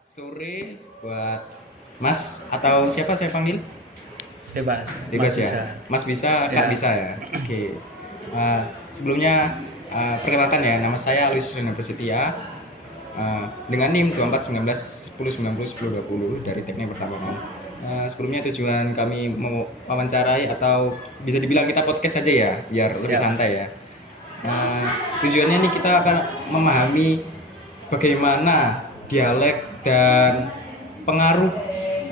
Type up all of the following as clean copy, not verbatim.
sore buat Mas atau siapa saya panggil? Bebas, Bebas Mas ya. bisa. Mas bisa, Kak Ya. bisa ya. Oke. Sebelumnya perkenalkan ya, nama saya Aloysius University ya. Dengan NIM 24 19 10 90 10 20 dari teknik pertambangan. Sebelumnya tujuan kami mau wawancarai atau bisa dibilang kita podcast saja ya, biar lebih Siap. santai ya. Tujuannya nih kita akan memahami bagaimana dialek dan pengaruh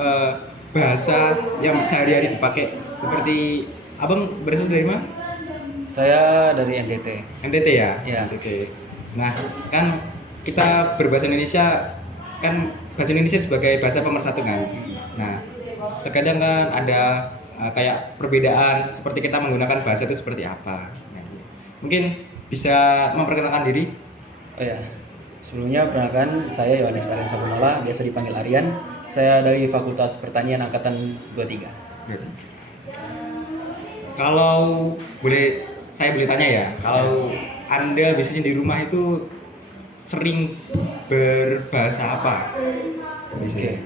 eh, bahasa yang sehari-hari dipakai. Seperti abang berasal dari mana? Saya dari NTT. NTT ya? Ya. NTT. Nah, kan kita berbahasa Indonesia, kan bahasa Indonesia sebagai bahasa pemersatu kan. Nah, terkadang kan ada kayak perbedaan seperti kita menggunakan bahasa itu seperti apa. Nah, mungkin bisa memperkenalkan diri. Oh ya. Sebelumnya perkenalkan saya Yohanes Aryan Sabunala, biasa dipanggil Aryan. Saya dari Fakultas Pertanian angkatan 23. Gitu. Kalau saya boleh tanya ya, kalau Anda biasanya di rumah itu sering berbahasa apa? Oke.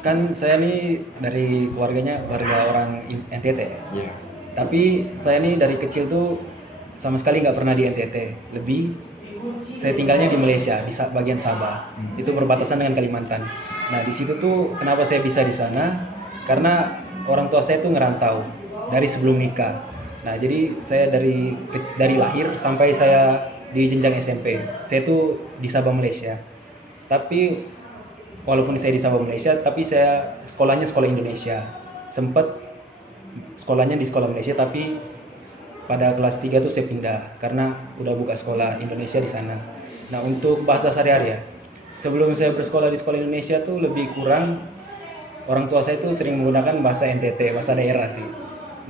Kan saya nih dari keluarga orang NTT ya. Iya. Tapi saya nih dari kecil tuh sama sekali nggak pernah di NTT. Lebih saya tinggalnya di Malaysia, di bagian Sabah. Itu berbatasan dengan Kalimantan. Nah, di situ tuh kenapa saya bisa di sana? Karena orang tua saya tuh ngerantau dari sebelum nikah. Nah, jadi saya dari lahir sampai saya di jenjang SMP, saya tuh di Sabah Malaysia. Tapi walaupun saya di Sabah Malaysia, tapi saya sekolahnya sekolah Indonesia. Sempat sekolahnya di sekolah Malaysia, tapi pada kelas 3 tuh saya pindah karena udah buka sekolah Indonesia di sana. Nah, untuk bahasa sehari-hari ya. Sebelum saya bersekolah di sekolah Indonesia tuh lebih kurang orang tua saya tuh sering menggunakan bahasa NTT, bahasa daerah sih.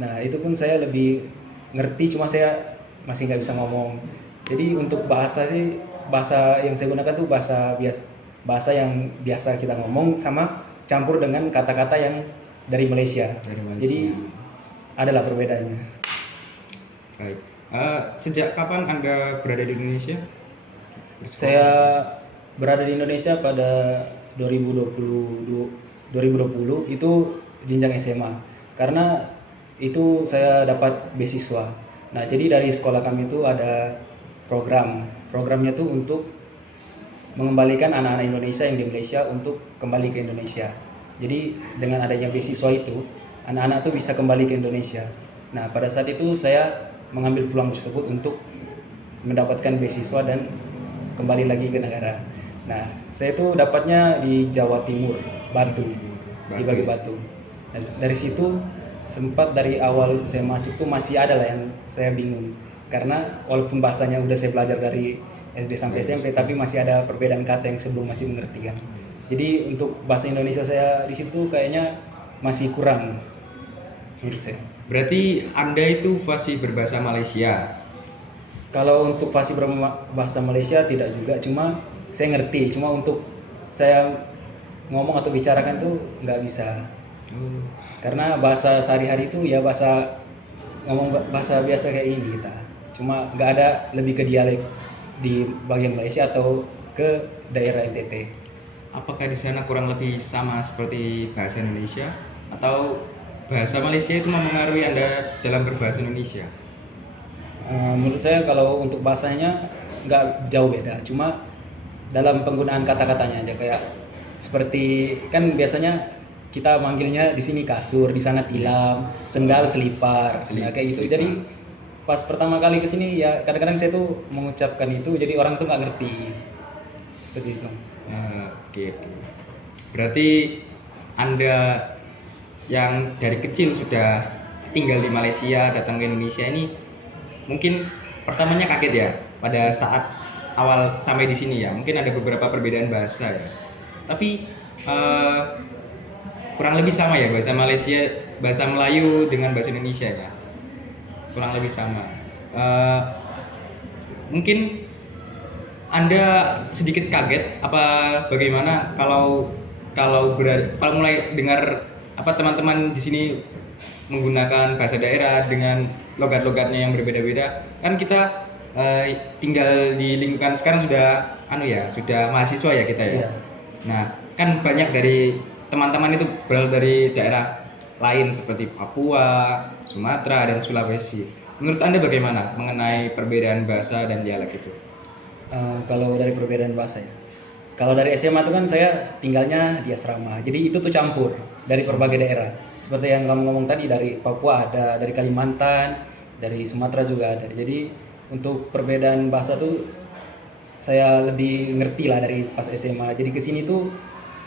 Nah, itu pun saya lebih ngerti, cuma saya masih nggak bisa ngomong. Jadi untuk bahasa sih, bahasa yang saya gunakan tuh bahasa yang biasa kita ngomong sama campur dengan kata-kata yang dari Malaysia. Dari Malaysia. Jadi adalah perbedaannya. Baik. Sejak kapan Anda berada di Indonesia? Saya berada di Indonesia pada 2020 itu jenjang SMA. Karena itu saya dapat beasiswa. Nah, jadi dari sekolah kami itu ada programnya tuh untuk mengembalikan anak-anak Indonesia yang di Malaysia untuk kembali ke Indonesia. Jadi dengan adanya beasiswa itu, anak-anak tuh bisa kembali ke Indonesia. Nah, pada saat itu saya mengambil peluang tersebut untuk mendapatkan beasiswa dan kembali lagi ke negara. Nah, saya tuh dapatnya di Jawa Timur, Batu. Di Batu. Nah, dari situ sempat dari awal saya masuk tuh masih ada lah yang saya bingung. Karena walaupun bahasanya udah saya belajar dari SD sampai SMP, tapi masih ada perbedaan kata yang sebelum masih mengerti kan. Jadi untuk bahasa Indonesia saya di situ kayaknya masih kurang menurut saya. Berarti Anda itu fasih berbahasa Malaysia. Kalau untuk fasih berbahasa Malaysia tidak juga, cuma saya ngerti. Cuma untuk saya ngomong atau bicarakan tuh nggak bisa. Karena bahasa sehari-hari itu ya bahasa biasa kayak ini kita. Cuma nggak ada lebih ke dialek di bagian Malaysia atau ke daerah NTT. Apakah di sana kurang lebih sama seperti bahasa Indonesia atau bahasa Malaysia itu mempengaruhi Anda dalam berbahasa Indonesia? Menurut saya kalau untuk bahasanya nggak jauh beda, cuma dalam penggunaan kata-katanya aja kayak seperti kan biasanya kita manggilnya di sini kasur, di sana tilam, sendal, selipar, nah, kayak gitu. Jadi pas pertama kali ke sini ya kadang-kadang saya tuh mengucapkan itu, jadi orang tuh nggak ngerti seperti itu. Oke. Berarti Anda yang dari kecil sudah tinggal di Malaysia datang ke Indonesia ini mungkin pertamanya kaget ya pada saat awal sampai di sini ya. Mungkin ada beberapa perbedaan bahasa ya. Tapi kurang lebih sama ya bahasa Malaysia, bahasa Melayu dengan bahasa Indonesia ya. Kurang lebih sama. Mungkin Anda sedikit kaget apa bagaimana kalau kalau mulai dengar apa teman-teman di sini menggunakan bahasa daerah dengan logat-logatnya yang berbeda-beda. Kan kita tinggal di lingkungan sekarang sudah sudah mahasiswa ya kita ya. Iya. Nah, kan banyak dari teman-teman itu berasal dari daerah lain seperti Papua, Sumatera, dan Sulawesi. Menurut Anda bagaimana mengenai perbedaan bahasa dan dialek itu? Kalau dari perbedaan bahasa ya. Kalau dari SMA itu kan saya tinggalnya di asrama. Jadi itu tuh campur dari berbagai daerah. Seperti yang kamu ngomong tadi, dari Papua ada, dari Kalimantan, dari Sumatera juga ada. Jadi untuk perbedaan bahasa tuh saya lebih ngerti lah dari pas SMA. Jadi ke sini tuh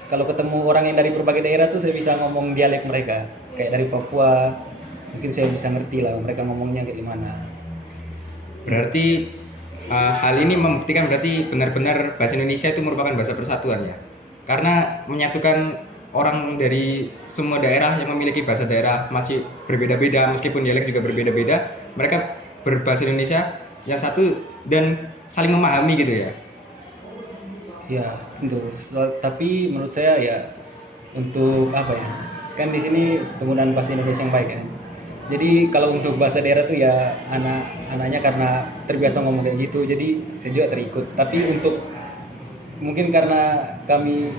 kalau ketemu orang yang dari berbagai daerah tuh saya bisa ngomong dialek mereka. Kayak dari Papua, mungkin saya bisa ngerti lah mereka ngomongnya kayak gimana. Berarti hal ini membuktikan berarti benar-benar bahasa Indonesia itu merupakan bahasa persatuan ya. Karena menyatukan orang dari semua daerah yang memiliki bahasa daerah masih berbeda-beda, meskipun dialek juga berbeda-beda, mereka berbahasa Indonesia yang satu dan saling memahami gitu ya. Ya, tentu. Tapi menurut saya ya untuk apa ya? Kan di sini penggunaan bahasa Indonesia yang baik kan. Jadi kalau untuk bahasa daerah tuh ya anak-anaknya karena terbiasa ngomong kayak gitu, jadi saya juga terikut. Tapi untuk mungkin karena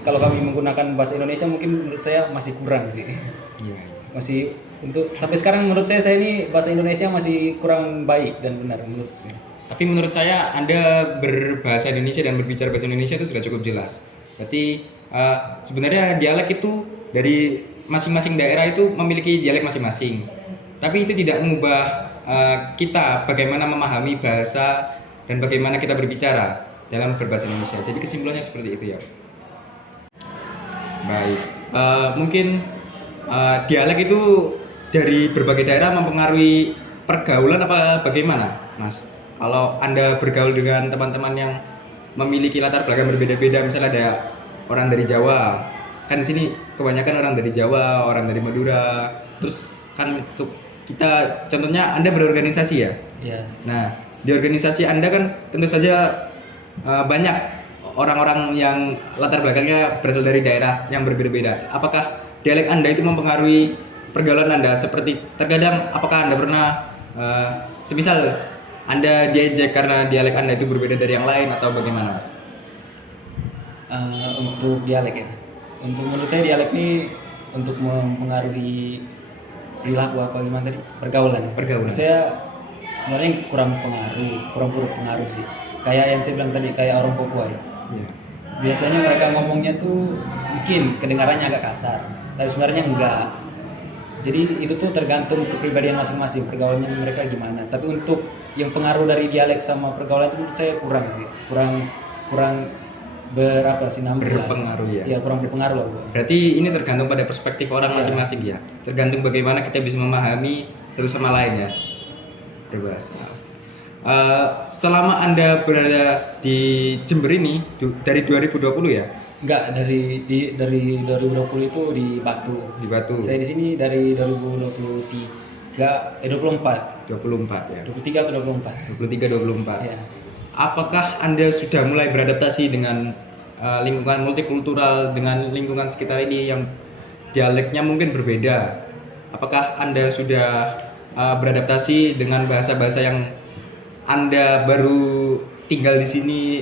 kalau kami menggunakan bahasa Indonesia mungkin menurut saya masih kurang sih. Iya. Masih untuk sampai sekarang menurut saya ini bahasa Indonesia masih kurang baik dan benar menurut saya. Tapi menurut saya Anda berbahasa Indonesia dan berbicara bahasa Indonesia itu sudah cukup jelas. Berarti sebenarnya dialek itu dari masing-masing daerah itu memiliki dialek masing-masing. Tapi itu tidak mengubah kita bagaimana memahami bahasa dan bagaimana kita berbicara dalam berbahasa Indonesia. Jadi kesimpulannya seperti itu ya. Baik. Mungkin dialek itu dari berbagai daerah mempengaruhi pergaulan apa bagaimana, Mas? Kalau Anda bergaul dengan teman-teman yang memiliki latar belakang berbeda-beda, misalnya ada orang dari Jawa, kan di sini kebanyakan orang dari Jawa, orang dari Madura, terus kan untuk kita contohnya Anda berorganisasi ya. Ya. Nah, di organisasi Anda kan tentu saja banyak orang-orang yang latar belakangnya berasal dari daerah yang berbeda-beda. Apakah dialek Anda itu mempengaruhi pergaulan Anda? Seperti terkadang apakah Anda pernah semisal Anda diejek karena dialek Anda itu berbeda dari yang lain atau bagaimana, Mas? Untuk dialek ya. Untuk menurut saya dialek ini untuk mempengaruhi perilaku apa gimana tadi? Pergaulan. Pergaulan. Saya sebenarnya kurang berpengaruh sih. Kayak yang saya bilang tadi kayak orang Papua ya. Iya. Biasanya mereka ngomongnya tuh mungkin kedengarannya agak kasar, tapi sebenarnya enggak. Jadi itu tuh tergantung kepribadian masing-masing, pergaulannya mereka gimana. Tapi untuk yang pengaruh dari dialek sama pergaulan itu menurut saya kurang sih. Kurang berapa sih namanya? Berpengaruh ya. Ya kurang berpengaruh lah. Berarti ini tergantung pada perspektif orang masing-masing ya. Tergantung bagaimana kita bisa memahami satu sama lain ya. Berbahasa. Selama Anda berada di Jember ini dari 2020 ya? Enggak, dari 2020 itu di Batu. Di Batu. Saya di sini dari 2023 24. 24 ya. 23 ke 24. 23 24. Ya. Apakah Anda sudah mulai beradaptasi dengan lingkungan multikultural, dengan lingkungan sekitar ini yang dialeknya mungkin berbeda? Apakah Anda sudah beradaptasi dengan bahasa-bahasa yang Anda baru tinggal di sini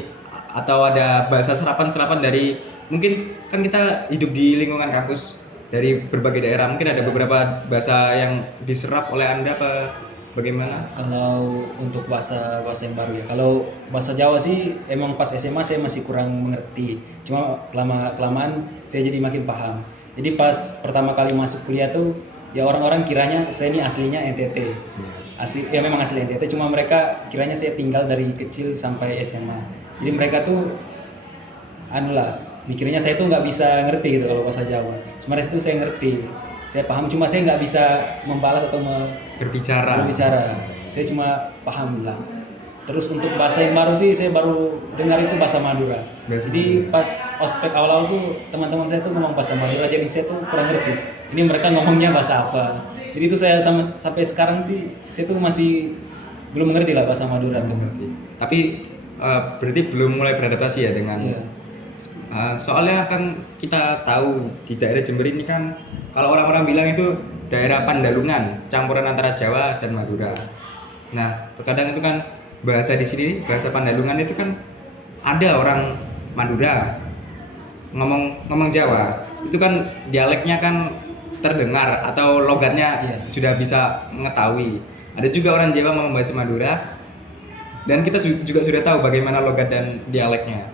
atau ada bahasa serapan-serapan dari mungkin kan kita hidup di lingkungan kampus dari berbagai daerah, mungkin ada beberapa bahasa yang diserap oleh Anda apa bagaimana? Kalau untuk bahasa yang baru ya, kalau bahasa Jawa sih emang pas SMA saya masih kurang mengerti. Cuma kelamaan saya jadi makin paham. Jadi pas pertama kali masuk kuliah tuh ya orang-orang kiranya saya ini aslinya NTT. Ya memang asli NTT, cuma mereka kiranya saya tinggal dari kecil sampai SMA. Jadi mereka tuh mikirnya saya tuh nggak bisa ngerti gitu kalau bahasa Jawa. Sebenarnya itu saya ngerti, saya paham, cuma saya nggak bisa membalas atau berbicara. Saya cuma paham lah. Terus untuk bahasa yang baru sih saya baru dengar itu bahasa Madura. Jadi pas ospek awal-awal tuh teman-teman saya tuh ngomong bahasa Madura, jadi saya tuh kurang ngerti. Ini mereka ngomongnya bahasa apa? Jadi itu saya sampai sekarang sih saya tuh masih belum mengerti lah bahasa Madura tuh. Tapi berarti belum mulai beradaptasi ya dengan. Iya. Soalnya kan kita tahu di daerah Jember ini kan kalau orang-orang bilang itu daerah Pandalungan, campuran antara Jawa dan Madura. Nah, terkadang itu kan bahasa di sini, bahasa Pandalungan itu kan ada orang Madura, ngomong Jawa, itu kan dialeknya kan terdengar atau logatnya Iya. sudah bisa mengetahui. Ada juga orang Jawa ngomong bahasa Madura dan kita juga sudah tahu bagaimana logat dan dialeknya.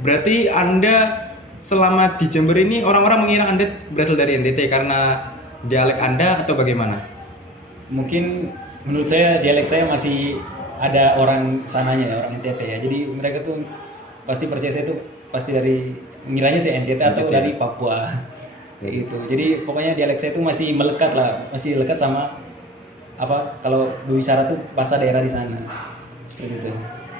Berarti Anda selama di Jember ini orang-orang mengira Anda berasal dari NTT karena dialek Anda atau bagaimana? Mungkin menurut saya dialek saya masih ada orang sananya ya, orang NTT ya. Jadi mereka tuh pasti percaya saya tuh pasti dari ngiranya saya NTT atau NTT. dari Papua kayak gitu. Jadi pokoknya dialek saya tuh masih melekat lah, masih lekat sama apa kalau berbicara tuh bahasa daerah di sana. Seperti itu.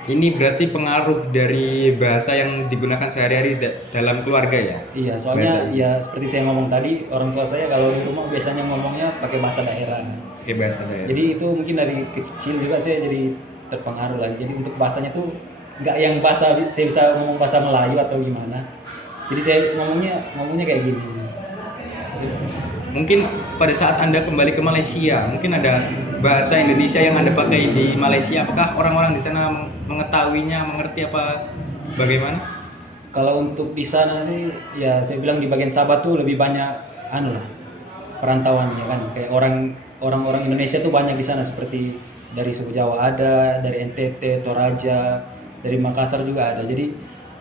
Ini berarti pengaruh dari bahasa yang digunakan sehari-hari dalam keluarga ya? Iya, soalnya Bahasa. ya seperti saya ngomong tadi, orang tua saya kalau di rumah biasanya ngomongnya pakai bahasa daerah. Pakai bahasa daerah. Jadi itu mungkin dari kecil juga saya jadi terpengaruh lagi. Jadi untuk bahasanya tuh nggak yang bahasa saya bisa ngomong bahasa Melayu atau gimana. Jadi saya ngomongnya kayak gini. Mungkin pada saat Anda kembali ke Malaysia, mungkin ada bahasa Indonesia yang Anda pakai di Malaysia. Apakah orang-orang di sana mengetahuinya, mengerti apa bagaimana? Kalau untuk di sana sih ya saya bilang di bagian Sabah tuh lebih banyak anu lah perantauannya kan kayak orang-orang Indonesia tuh banyak di sana seperti dari suku Jawa ada, dari NTT, Toraja, dari Makassar juga ada. Jadi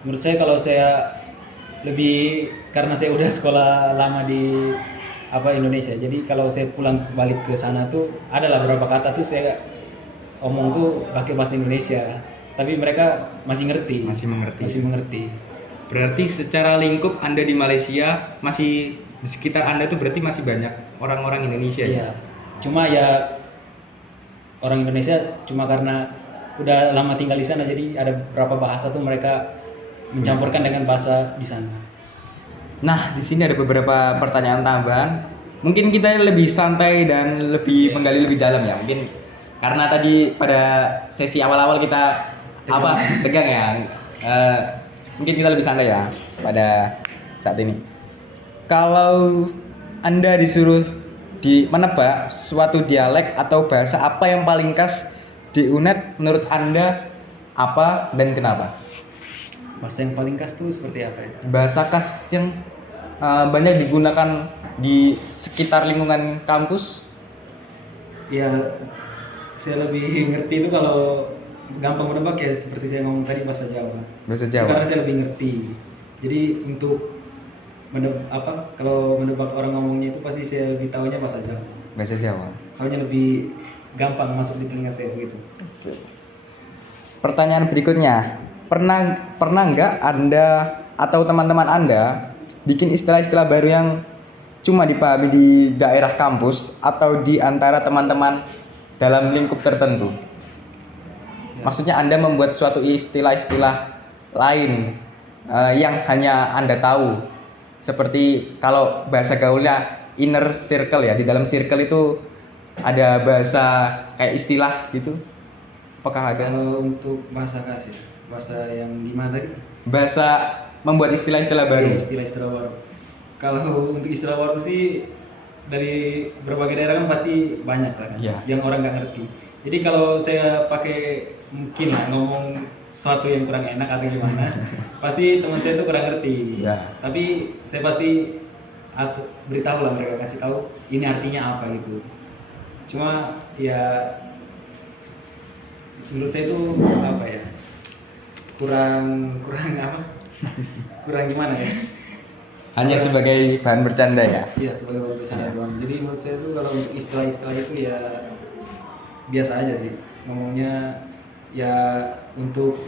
menurut saya kalau saya lebih karena saya udah sekolah lama di Indonesia. Jadi kalau saya pulang balik ke sana tuh adalah beberapa kata tuh saya omong tuh pakai bahasa Indonesia. Tapi mereka masih ngerti. Masih mengerti. Masih mengerti. Berarti secara lingkup Anda di Malaysia masih di sekitar Anda tuh berarti masih banyak orang-orang Indonesia Iya. ya? Cuma ya orang Indonesia cuma karena udah lama tinggal di sana jadi ada beberapa bahasa tuh mereka mencampurkan dengan bahasa di sana. Nah, di sini ada beberapa pertanyaan tambahan. Mungkin kita lebih santai dan lebih menggali lebih dalam ya. Mungkin karena tadi pada sesi awal-awal kita tegang ya. Mungkin kita lebih santai ya pada saat ini. Kalau Anda disuruh menebak suatu dialek atau bahasa apa yang paling khas di UNED, menurut Anda apa dan kenapa? Bahasa yang paling khas tuh seperti apa ya? Bahasa khas yang banyak digunakan di sekitar lingkungan kampus. Ya saya lebih ngerti itu kalau gampang menebak ya seperti saya ngomong tadi bahasa Jawa. Bahasa Itu Jawa. karena saya lebih ngerti. Jadi untuk kalau menebak orang ngomongnya itu pasti saya lebih tahunya bahasa Jawa. Bahasa Jawa. Soalnya lebih gampang masuk di telinga saya begitu. Pertanyaan berikutnya, pernah nggak Anda atau teman-teman Anda bikin istilah-istilah baru yang cuma dipahami di daerah kampus atau di antara teman-teman dalam lingkup tertentu? Maksudnya Anda membuat suatu istilah-istilah lain yang hanya Anda tahu. Seperti kalau bahasa gaulnya inner circle ya, di dalam circle itu ada bahasa kayak istilah gitu. Apakah ada? Kalau untuk bahasa khas ya, bahasa yang gimana tadi? Bahasa membuat istilah-istilah baru. Iya, istilah-istilah baru. Kalau untuk istilah baru sih dari berbagai daerah kan pasti banyak lah kan, Iya. yang orang nggak ngerti. Jadi kalau saya pakai mungkin lah ngomong sesuatu yang kurang enak atau gimana, pasti teman saya itu kurang ngerti. Iya. Tapi saya pasti beritahu lah mereka, kasih tahu ini artinya apa gitu. Cuma ya menurut saya itu apa ya, kurang apa kurang gimana ya, Hanya sebagai bahan bercanda ya. iya sebagai bahan bercanda doang. Jadi menurut saya itu kalau untuk istilah-istilah itu ya biasa aja sih ngomongnya, ya untuk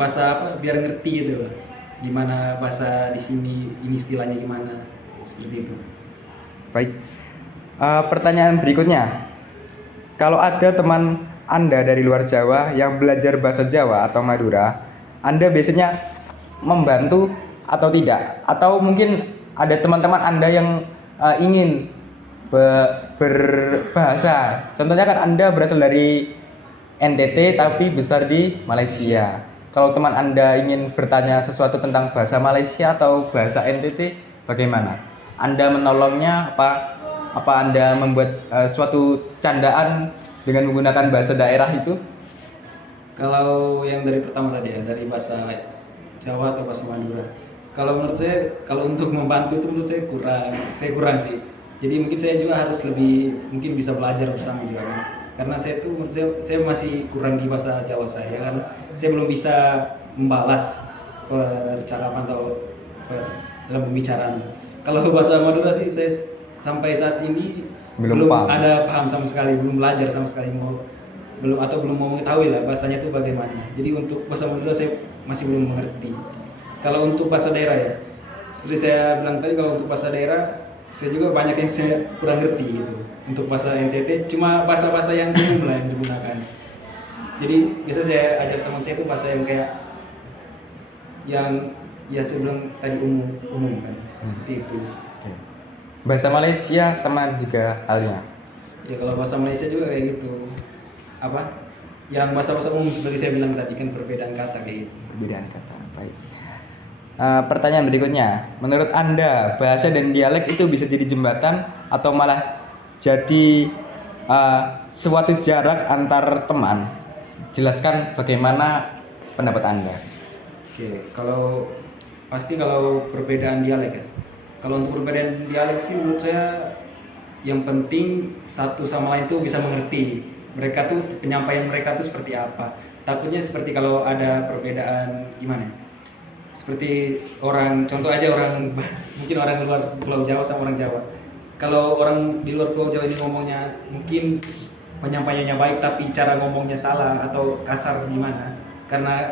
bahasa apa biar ngerti gitu loh gimana bahasa di sini, ini istilahnya gimana, seperti itu. Baik. Pertanyaan berikutnya. Kalau ada teman Anda dari luar Jawa yang belajar bahasa Jawa atau Madura, Anda biasanya membantu atau tidak? Atau mungkin ada teman-teman Anda yang ingin berbahasa. Contohnya kan Anda berasal dari NTT tapi besar di Malaysia. Kalau teman Anda ingin bertanya sesuatu tentang bahasa Malaysia atau bahasa NTT, bagaimana? Anda menolongnya apa Anda membuat suatu candaan dengan menggunakan bahasa daerah itu? Kalau yang dari pertama tadi ya, dari bahasa Jawa atau bahasa Madura. Kalau menurut saya, kalau untuk membantu itu menurut saya kurang sih. Jadi mungkin saya juga harus lebih mungkin bisa belajar bersama juga kan. Karena saya tuh menurut saya masih kurang di bahasa Jawa saya kan. Saya belum bisa membalas percakapan atau dalam pembicaraan. Kalau bahasa Madura sih saya sampai saat ini Belum belum paham. ada paham sama sekali, belum belajar sama sekali belum mau mengetahui lah bahasanya itu bagaimana. Jadi untuk bahasa Madura saya masih belum mengerti. Kalau untuk bahasa daerah ya, seperti saya bilang tadi, kalau untuk bahasa daerah saya juga banyak yang saya kurang ngerti gitu. Untuk bahasa NTT cuma bahasa-bahasa yang umum lah yang digunakan. Jadi biasa saya ajak teman saya itu bahasa yang kayak yang ya saya bilang tadi umum kan, seperti itu. Oke. Bahasa Malaysia sama juga halnya. Ya kalau bahasa Malaysia juga kayak gitu. Apa? Yang bahasa-bahasa umum seperti saya bilang tadi kan perbedaan kata kayak gitu. Perbedaan kata. Baik. Pertanyaan berikutnya, menurut Anda bahasa dan dialek itu bisa jadi jembatan atau malah jadi suatu jarak antar teman? Jelaskan bagaimana pendapat Anda. Oke, kalau perbedaan dialek ya. Kalau untuk perbedaan dialek sih menurut saya yang penting satu sama lain tuh bisa mengerti. Mereka tuh penyampaian mereka tuh seperti apa. Takutnya seperti kalau ada perbedaan gimana ya? Seperti contoh aja mungkin orang luar Pulau Jawa sama orang Jawa. Kalau orang di luar Pulau Jawa ini ngomongnya mungkin penyampaiannya baik tapi cara ngomongnya salah atau kasar gimana, karena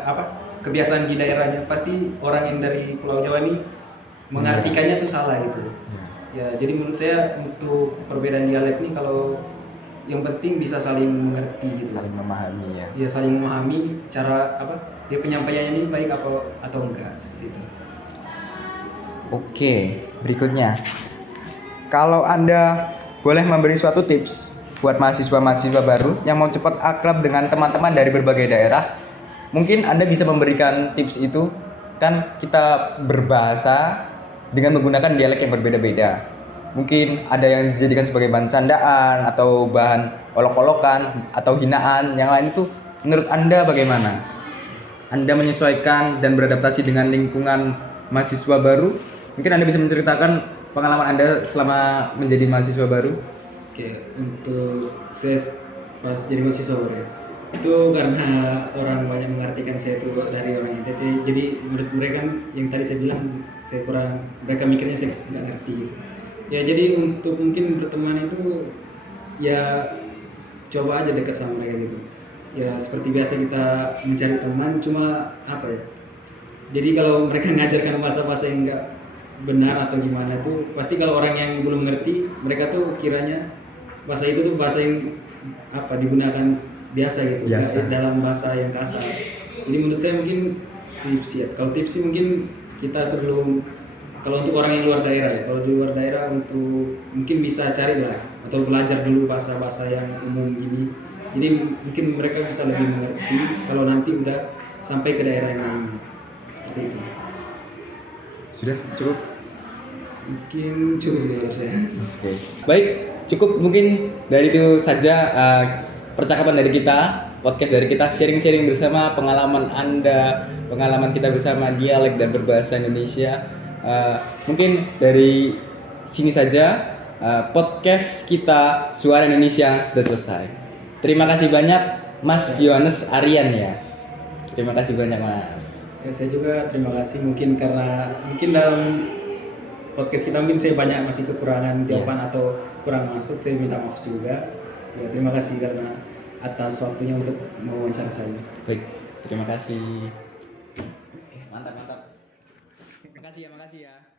kebiasaan di daerahnya, pasti orang yang dari Pulau Jawa ini mengartikannya tuh salah gitu ya. Jadi menurut saya untuk perbedaan dialek ini, kalau yang penting bisa saling mengerti gitu, Saling memahami ya. ya saling memahami cara dia penyampaiannya ini baik atau enggak, seperti itu. Oke, berikutnya. Kalau Anda boleh memberi suatu tips buat mahasiswa-mahasiswa baru yang mau cepat akrab dengan teman-teman dari berbagai daerah, mungkin Anda bisa memberikan tips itu. Kan kita berbahasa dengan menggunakan dialek yang berbeda-beda. Mungkin ada yang dijadikan sebagai bahan candaan atau bahan olok-olokan atau hinaan. Yang lain itu menurut Anda bagaimana? Anda menyesuaikan dan beradaptasi dengan lingkungan mahasiswa baru. Mungkin Anda bisa menceritakan pengalaman Anda selama menjadi mahasiswa baru. Oke, untuk saya pas jadi mahasiswa baru ya, itu karena orang banyak mengartikan saya itu dari orang NTT, jadi menurut mereka yang tadi saya bilang mereka mikirnya saya nggak ngerti gitu. Ya jadi untuk mungkin berteman itu ya coba aja dekat sama mereka gitu. Ya seperti biasa kita mencari teman, cuma jadi kalau mereka ngajarkan bahasa-bahasa yang nggak benar atau gimana tuh, pasti kalau orang yang belum ngerti, mereka tuh kiranya bahasa itu tuh bahasa yang digunakan biasa gitu, dalam bahasa yang kasar. Jadi menurut saya mungkin kalau tips sih mungkin kita kalau untuk orang yang luar daerah ya, kalau di luar daerah untuk mungkin bisa carilah atau belajar dulu bahasa-bahasa yang umum gini. Jadi mungkin mereka bisa lebih mengerti kalau nanti udah sampai ke daerah yang lain. Seperti itu. Sudah cukup? Mungkin cukup sih menurut saya. Oke. Baik, cukup mungkin dari itu saja percakapan dari kita, podcast dari kita, sharing-sharing bersama pengalaman Anda, pengalaman kita bersama dialek dan berbahasa Indonesia. Mungkin dari sini saja podcast kita Suara Indonesia sudah selesai. Terima kasih banyak Mas Yohanes Aryan ya. Terima kasih banyak Mas. Ya, saya juga terima kasih, mungkin dalam podcast kita mungkin saya masih kekurangan jawaban atau kurang masuk, saya minta maaf juga. Ya terima kasih karena atas waktunya untuk mewawancara saya. Baik, terima kasih. Mantap. Makasih ya.